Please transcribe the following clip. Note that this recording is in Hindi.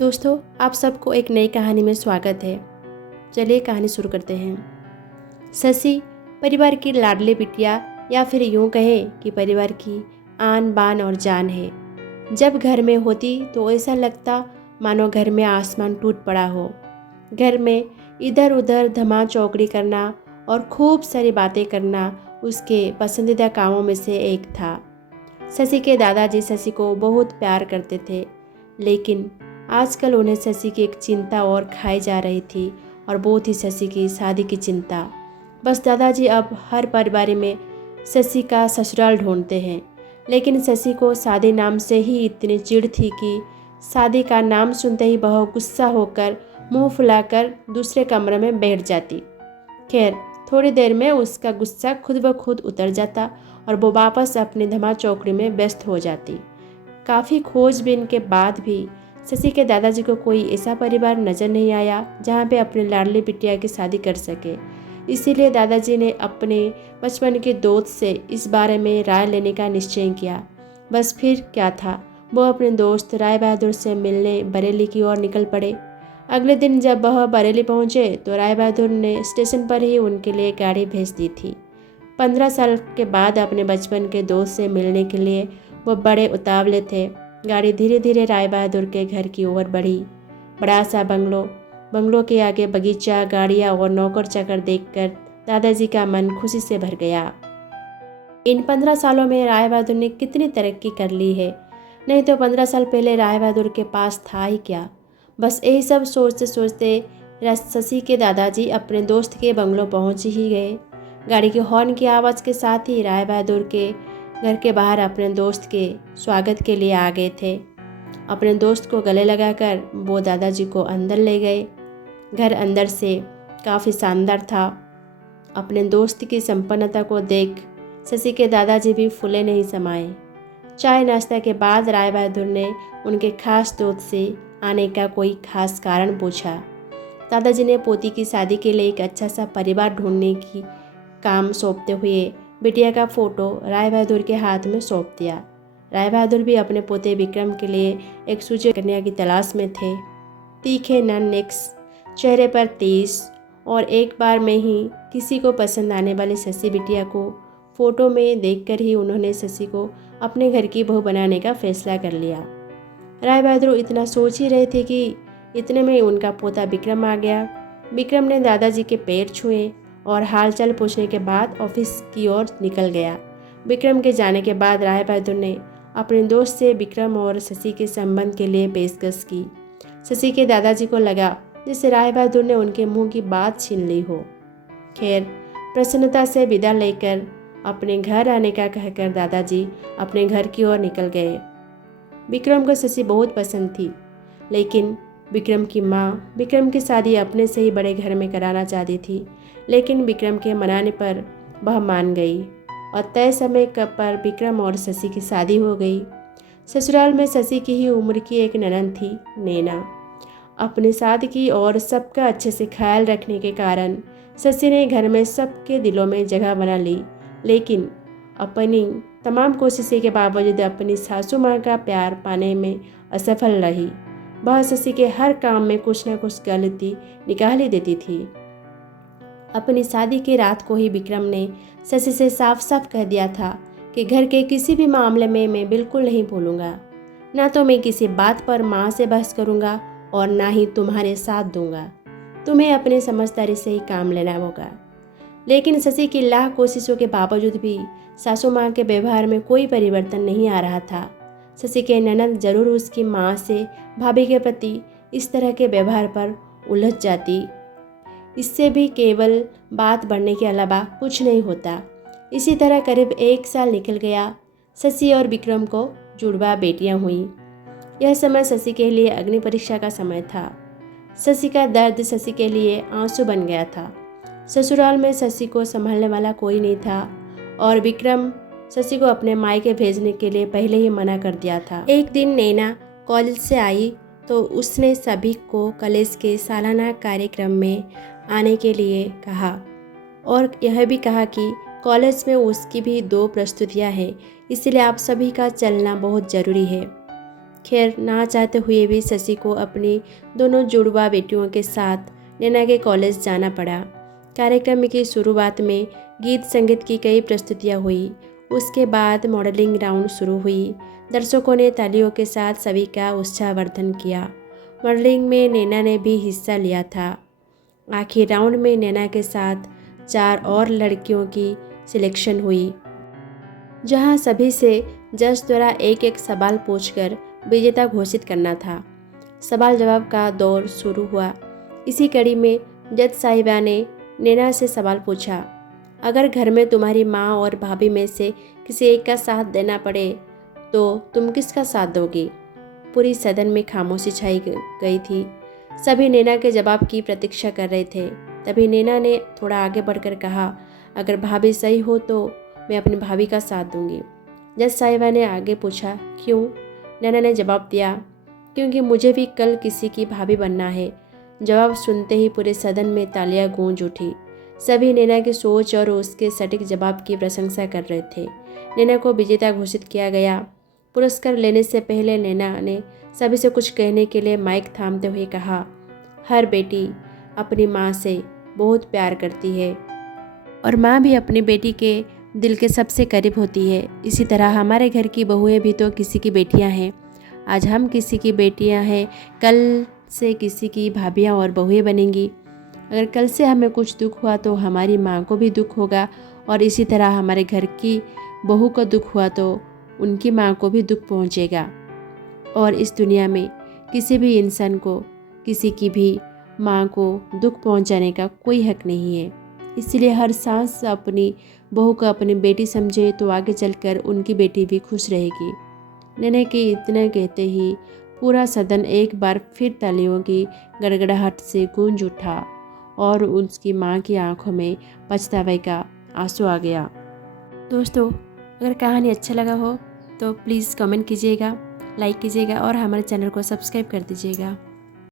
दोस्तों, आप सबको एक नई कहानी में स्वागत है। चलिए कहानी शुरू करते हैं। शशि परिवार की लाडली बिटिया या फिर यूं कहें कि परिवार की आन बान और जान है। जब घर में होती तो ऐसा लगता मानो घर में आसमान टूट पड़ा हो। घर में इधर उधर धमा चौकड़ी करना और खूब सारी बातें करना उसके पसंदीदा कामों में से एक था। शशि के दादाजी शशि को बहुत प्यार करते थे, लेकिन आजकल उन्हें शशि की एक चिंता और खाई जा रही थी और वो थी शशि की शादी की चिंता। बस दादाजी अब हर परिवार में शशि का ससुराल ढूंढते हैं, लेकिन शशि को शादी नाम से ही इतनी चिढ़ थी कि शादी का नाम सुनते ही वह गुस्सा होकर मुंह फुलाकर दूसरे कमरे में बैठ जाती। खैर, थोड़ी देर में उसका गुस्सा खुद ब खुद उतर जाता और वो वापस अपनी धमा चौकड़ी में व्यस्त हो जाती। काफ़ी खोजबीन के बाद भी शशि के दादाजी को कोई ऐसा परिवार नजर नहीं आया जहाँ पे अपनी लाडली बिटिया की शादी कर सके। इसीलिए दादाजी ने अपने बचपन के दोस्त से इस बारे में राय लेने का निश्चय किया। बस फिर क्या था, वो अपने दोस्त राय बहादुर से मिलने बरेली की ओर निकल पड़े। अगले दिन जब वह बरेली पहुँचे तो राय बहादुर ने स्टेशन पर ही उनके लिए गाड़ी भेज दी थी। 15 साल के बाद अपने बचपन के दोस्त से मिलने के लिए वो बड़े उतावले थे। गाड़ी धीरे धीरे राय बहादुर के घर की ओर बढ़ी। बड़ा सा बंगलों के आगे बगीचा, गाड़ियाँ और नौकर चाकर देखकर दादाजी का मन खुशी से भर गया। इन 15 सालों में राय बहादुर ने कितनी तरक्की कर ली है। नहीं तो 15 साल पहले राय बहादुर के पास था ही क्या। बस यही सब सोचते सोचते शशि के दादाजी अपने दोस्त के बंगलों पहुंच ही गए। गाड़ी के हॉर्न की आवाज़ के साथ ही राय बहादुर के घर के बाहर अपने दोस्त के स्वागत के लिए आ गए थे। अपने दोस्त को गले लगाकर वो दादाजी को अंदर ले गए। घर अंदर से काफ़ी शानदार था। अपने दोस्त की संपन्नता को देख शशि के दादाजी भी फूले नहीं समाये। चाय नाश्ता के बाद राय बहादुर ने उनके खास दोस्त से आने का कोई खास कारण पूछा। दादाजी ने पोती की शादी के लिए एक अच्छा सा परिवार ढूंढने की काम सौंपते हुए बिटिया का फोटो राय बहादुर के हाथ में सौंप दिया। राय बहादुर भी अपने पोते विक्रम के लिए एक सुजय कन्या की तलाश में थे। तीखे नन नेक्स, चेहरे पर तेज और एक बार में ही किसी को पसंद आने वाली शशि बिटिया को फोटो में देखकर ही उन्होंने शशि को अपने घर की बहू बनाने का फैसला कर लिया। राय बहादुर इतना सोच ही रहे थे कि इतने में उनका पोता विक्रम आ गया। विक्रम ने दादाजी के पैर छुए और हालचाल पूछने के बाद ऑफिस की ओर निकल गया। विक्रम के जाने के बाद राय बहादुर ने अपने दोस्त से विक्रम और शशि के संबंध के लिए पेशकश की। शशि के दादाजी को लगा जैसे राय बहादुर ने उनके मुंह की बात छीन ली हो। खैर, प्रसन्नता से विदा लेकर अपने घर आने का कहकर दादाजी अपने घर की ओर निकल गए। विक्रम को शशि बहुत पसंद थी, लेकिन विक्रम की माँ विक्रम की शादी अपने से ही बड़े घर में कराना चाहती थी। लेकिन विक्रम के मनाने पर वह मान गई और तय समय पर विक्रम और शशि की शादी हो गई। ससुराल में शशि की ही उम्र की एक ननद थी, नैना। अपने सादगी और सबका अच्छे से ख्याल रखने के कारण शशि ने घर में सबके दिलों में जगह बना ली, लेकिन अपनी तमाम कोशिशों के बावजूद अपनी सासू माँ का प्यार पाने में असफल रही। वह शशि के हर काम में कुछ न कुछ गलती निकाल ही देती थी। अपनी शादी की रात को ही विक्रम ने शशि से साफ साफ कह दिया था कि घर के किसी भी मामले में मैं बिल्कुल नहीं बोलूँगा। ना तो मैं किसी बात पर माँ से बहस करूँगा और ना ही तुम्हारे साथ दूंगा। तुम्हें अपनी समझदारी से ही काम लेना होगा। लेकिन शशि की लाख कोशिशों के बावजूद भी सासू माँ के व्यवहार में कोई परिवर्तन नहीं आ रहा था। शशि के ननद जरूर उसकी माँ से भाभी के प्रति इस तरह के व्यवहार पर उलझ जाती। इससे भी केवल बात बढ़ने के अलावा कुछ नहीं होता। इसी तरह करीब 1 साल निकल गया। शशि और विक्रम को जुड़वा बेटियां हुईं। यह समय शशि के लिए अग्नि परीक्षा का समय था। शशि का दर्द शशि के लिए आंसू बन गया था। ससुराल में शशि को संभालने वाला कोई नहीं था और विक्रम शशि को अपने मायके भेजने के लिए पहले ही मना कर दिया था। एक दिन नैना कॉलेज से आई तो उसने सभी को कॉलेज के सालाना कार्यक्रम में आने के लिए कहा और यह भी कहा कि कॉलेज में उसकी भी 2 प्रस्तुतियां हैं, इसलिए आप सभी का चलना बहुत ज़रूरी है। खैर, ना चाहते हुए भी शशि को अपनी दोनों जुड़वा बेटियों के साथ नैना के कॉलेज जाना पड़ा। कार्यक्रम की शुरुआत में गीत संगीत की कई प्रस्तुतियाँ हुई। उसके बाद मॉडलिंग राउंड शुरू हुई। दर्शकों ने तालियों के साथ सभी का उत्साहवर्धन किया। मॉडलिंग में नैना ने भी हिस्सा लिया था। आखिर राउंड में नैना के साथ 4 और लड़कियों की सिलेक्शन हुई, जहां सभी से जज द्वारा एक एक सवाल पूछकर विजेता घोषित करना था। सवाल जवाब का दौर शुरू हुआ। इसी कड़ी में जज साहिबा ने नैना से सवाल पूछा, अगर घर में तुम्हारी माँ और भाभी में से किसी एक का साथ देना पड़े तो तुम किसका साथ दोगी? पूरी सदन में खामोशी छाई गई थी। सभी नैना के जवाब की प्रतीक्षा कर रहे थे। तभी नैना ने थोड़ा आगे बढ़कर कहा, अगर भाभी सही हो तो मैं अपनी भाभी का साथ दूंगी। जज साहिबा ने आगे पूछा, क्यों? नैना ने जवाब दिया, क्योंकि मुझे भी कल किसी की भाभी बनना है। जवाब सुनते ही पूरे सदन में तालियां गूंज उठी। सभी नैना की सोच और उसके सटीक जवाब की प्रशंसा कर रहे थे। नैना को विजेता घोषित किया गया। पुरस्कार लेने से पहले नैना ने सभी से कुछ कहने के लिए माइक थामते हुए कहा, हर बेटी अपनी माँ से बहुत प्यार करती है और माँ भी अपनी बेटी के दिल के सबसे करीब होती है। इसी तरह हमारे घर की बहुएं भी तो किसी की बेटियाँ हैं। आज हम किसी की बेटियाँ हैं, कल से किसी की भाभियाँ और बहुएं बनेंगी। अगर कल से हमें कुछ दुख हुआ तो हमारी माँ को भी दुख होगा, और इसी तरह हमारे घर की बहू को दुख हुआ तो उनकी माँ को भी दुख पहुँचेगा। और इस दुनिया में किसी भी इंसान को किसी की भी माँ को दुख पहुँचाने का कोई हक नहीं है। इसलिए हर सास अपनी बहू को अपनी बेटी समझे तो आगे चलकर उनकी बेटी भी खुश रहेगी। नैना के इतना कहते ही पूरा सदन एक बार फिर तालियों की गड़गड़ाहट से गूंज उठा और उसकी माँ की आंखों में पछतावे का आंसू आ गया। दोस्तों, अगर कहानी अच्छा लगा हो तो प्लीज़ कमेंट कीजिएगा, लाइक कीजिएगा और हमारे चैनल को सब्सक्राइब कर दीजिएगा।